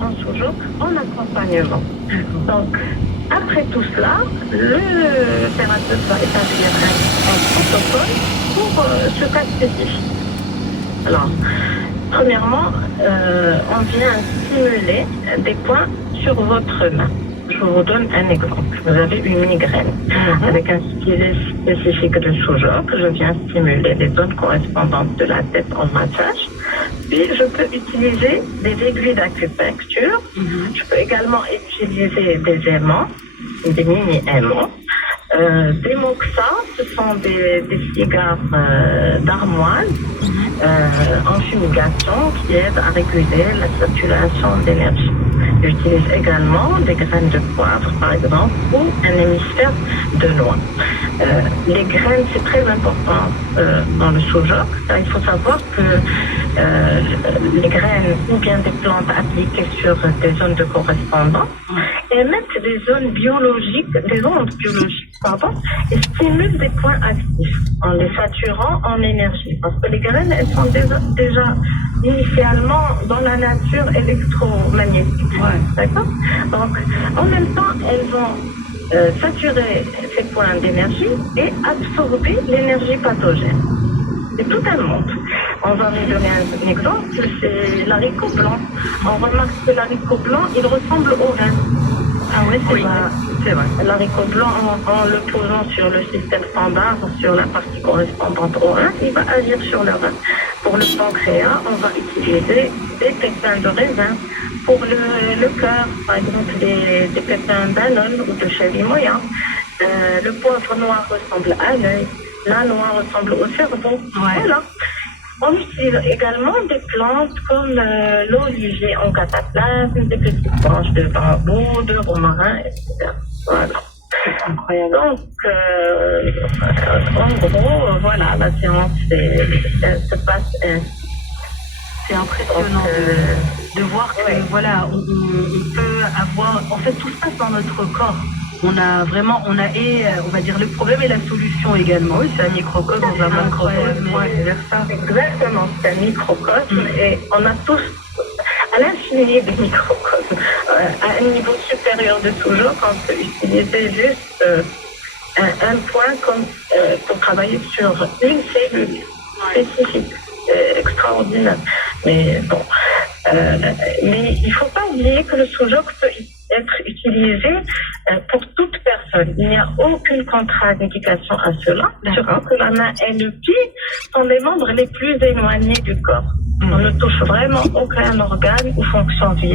En sous-joc, en accompagnement. Donc, après tout cela, le thérapeute va établir un protocole pour ce cas spécifique. Alors, premièrement, on vient stimuler des points sur votre main. Je vous donne un exemple. Vous avez une migraine. Avec un stylet spécifique de sous-joc, je viens stimuler les zones correspondantes de la tête en massage. Puis, je peux utiliser des aiguilles d'acupuncture. Je peux également utiliser des aimants, des mini-aimants. Des moxa, ce sont des cigares d'armoise en fumigation qui aident à réguler la circulation d'énergie. J'utilise également des graines de poivre, par exemple, ou un hémisphère de noix. Les graines, c'est très important dans le sous-joc, car il faut savoir que les graines ou bien des plantes appliquées sur des zones de correspondance émettent des zones biologiques, des ondes biologiques, et stimulent des points actifs en les saturant en énergie. Parce que les graines, elles sont déjà initialement dans la nature électromagnétique. D'accord? Donc, en même temps, elles vont saturer ces points d'énergie et absorber l'énergie pathogène. C'est tout un monde. On va vous donner un exemple, c'est l'haricot blanc. On remarque que l'haricot blanc, il ressemble au rein. Ah ouais, c'est vrai. L'haricot blanc, en le posant sur le système standard, sur la partie correspondante au rein, il va agir sur le rein. Pour le pancréas, on va utiliser des pépins de raisin. Pour le cœur, par exemple, des pépins d'annone ou de chérimoya. Le poivre noir ressemble à l'œil. La noix ressemble au cerveau. Voilà. On utilise également des plantes comme l'olivier en cataplasme, des petites branches de bambou, de romarin, etc. Voilà. C'est incroyable. Donc, en gros, voilà, la séance se passe ainsi. C'est impressionnant de voir que voilà, on peut avoir. En fait, tout se passe dans notre corps. on a vraiment, on va dire le problème et la solution également. Oui, c'est un microcosme dans un macrocosme. Ouais, C'est ça. Exactement, c'est un microcosme et on a tous à l'infini des microcosmes. À un niveau supérieur de toujours, on peut utiliser juste un point comme pour travailler sur une cellule spécifique. C'est extraordinaire. Mais bon, mais il ne faut pas oublier que le sous-joc peut être utilisé pour toute personne. Il n'y a aucune contre-indication à cela, surtout que la main et le pied sont les membres les plus éloignés du corps. On ne touche vraiment aucun organe ou fonction vitale.